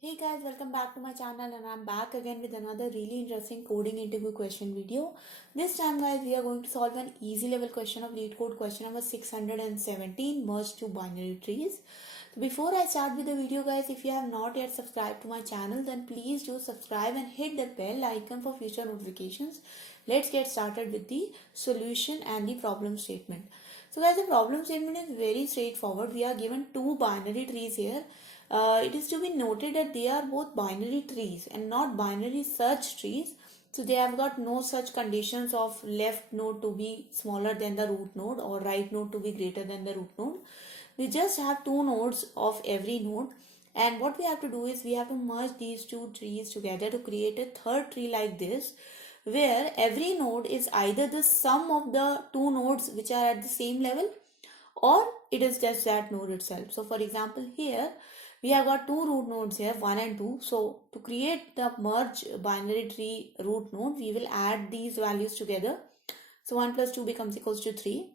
Hey guys, welcome back to my channel and I'm back again with another really interesting coding interview question video. This time guys, we are going to solve an easy level question of Leetcode question number 617, merge two binary trees. So before I start with the video guys, if you have not yet subscribed to my channel, then please do subscribe and hit the bell icon for future notifications. Let's get started with the solution and the problem statement. So guys, the problem statement is very straightforward. We are given two binary trees here. It is to be noted that they are both binary trees and not binary search trees. So they have got no such conditions of left node to be smaller than the root node or right node to be greater than the root node. We just have two nodes of every node, and what we have to do is we have to merge these two trees together to create a third tree like this, where every node is either the sum of the two nodes which are at the same level, or it is just that node itself. So for example, here we have got two root nodes here, 1 and 2. So to create the merge binary tree root node, we will add these values together. So 1 plus 2 becomes equals to 3.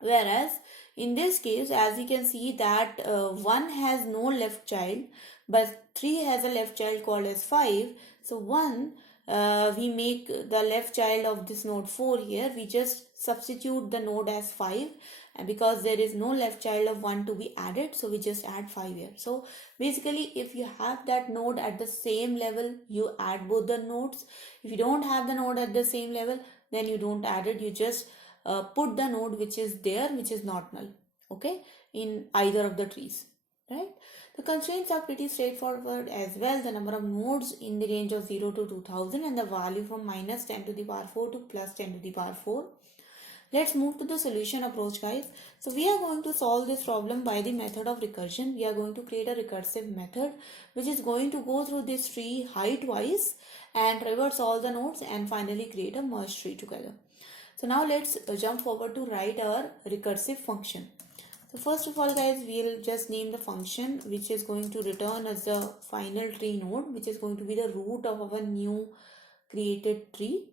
Whereas in this case, as you can see that 1 has no left child, but 3 has a left child called as 5. So 1, we make the left child of this node 4 here. We just substitute the node as 5, and because there is no left child of 1 to be added, so we just add 5 here. So basically, if you have that node at the same level, you add both the nodes. If you don't have the node at the same level, then you don't add it. You just put the node which is there, which is not null, okay, in either of the trees, right? The constraints are pretty straightforward as well. The number of nodes in the range of 0 to 2000 and the value from minus 10 to the power 4 to plus 10 to the power 4. Let's move to the solution approach guys. So we are going to solve this problem by the method of recursion. We are going to create a recursive method which is going to go through this tree height wise and traverse all the nodes and finally create a merge tree together. So now let's jump forward to write our recursive function. So first of all guys, we'll just name the function which is going to return as the final tree node, which is going to be the root of our new created tree.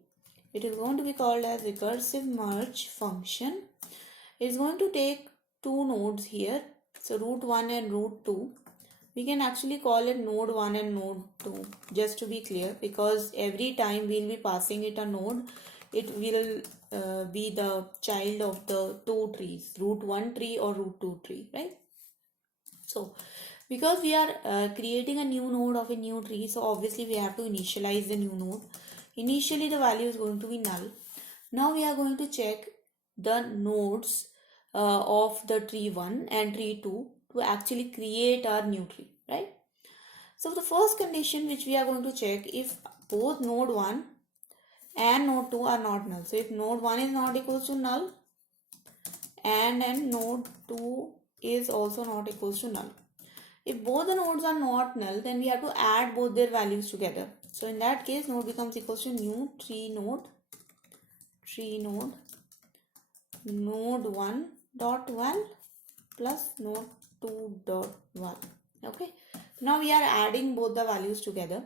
It is going to be called as recursive merge function. It is going to take two nodes here, so root 1 and root 2. We can actually call it node 1 and node 2 just to be clear, because every time we'll be passing it a node, it will be the child of the two trees, root 1 tree or root 2 tree, right? So because we are creating a new node of a new tree, so obviously we have to initialize the new node. Initially the value is going to be null. Now we are going to check the nodes of the tree 1 and tree 2 to actually create our new tree, right? So the first condition which we are going to check, if both node 1 and node 2 are not null. So if node 1 is not equals to null and then node 2 is also not equals to null. If both the nodes are not null, then we have to add both their values together. So in that case, node becomes equals to new tree node node 1 dot val plus node 2 dot val. Okay, now we are adding both the values together.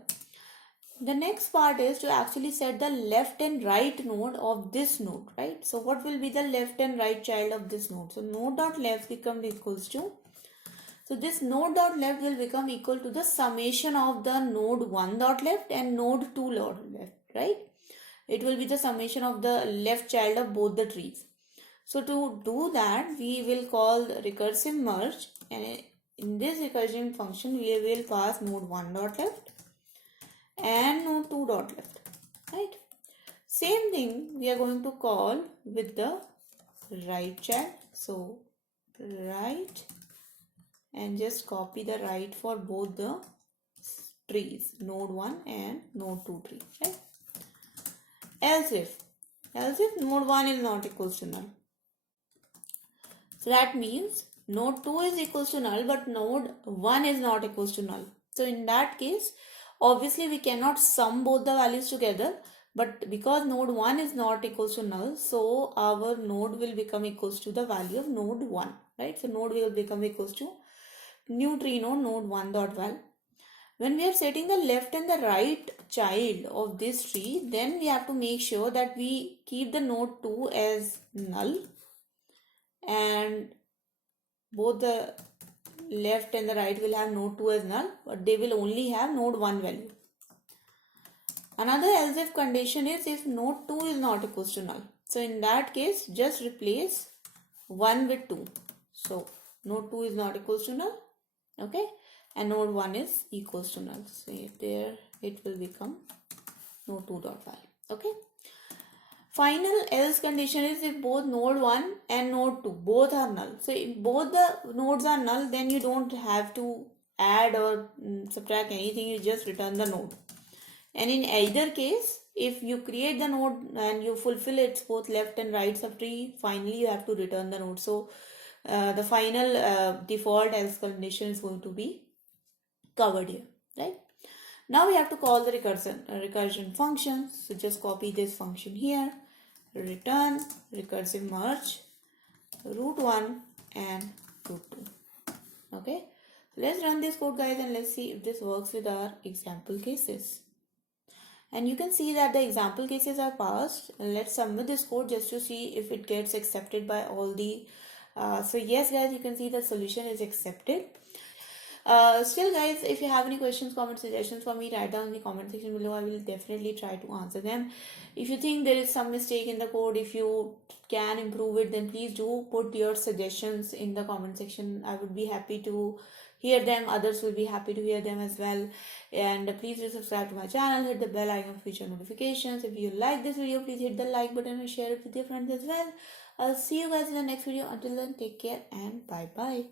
The next part is to actually set the left and right node of this node, right? So what will be the left and right child of this node? So node dot left becomes equals to, so this node dot left will become equal to the summation of the node 1 dot left and node 2 dot left, right? It will be the summation of the left child of both the trees. So to do that, we will call recursive merge, and in this recursion function, we will pass node 1 dot left and node 2 dot left, right? Same thing we are going to call with the right child. So right, and just copy the right for both the trees, node 1 and node 2 tree, right? Else if node 1 is not equals to null, so that means node 2 is equals to null but node 1 is not equals to null. So in that case, obviously we cannot sum both the values together, but because node 1 is not equals to null, so our node will become equals to the value of node 1, right? So node will become equals to new tree node 1 dot val. When we are setting the left and the right child of this tree, then we have to make sure that we keep the node 2 as null and both the left and the right will have node 2 as null, but they will only have node 1 value. Another else if condition is if node 2 is not equals to null. So in that case, just replace 1 with 2. So node 2 is not equals to null. Okay. And node 1 is equals to null. So there it will become node 2 dot val. Okay. Final else condition is if both node 1 and node 2 both are null. So if both the nodes are null, then you don't have to add or subtract anything. You just return the node. And in either case, if you create the node and you fulfill its both left and right subtree, finally you have to return the node. So the final default else condition is going to be covered here, right? Now we have to call the recursion function. So just copy this function here, return recursive merge root 1 and root 2. Okay, let's run this code, guys, and let's see if this works with our example cases. And you can see that the example cases are passed. Let's submit this code just to see if it gets accepted by all the so yes, guys, you can see the solution is accepted. Still, guys, if you have any questions, comments, suggestions for me, write down in the comment section below. I will definitely try to answer them. If you think there is some mistake in the code, if you can improve it, then please do put your suggestions in the comment section. I would be happy to hear them. Others will be happy to hear them as well. And please do subscribe to my channel, hit the bell icon for future notifications. If you like this video, please hit the like button and share it with your friends as well. I'll see you guys in the next video. Until then, take care and bye bye.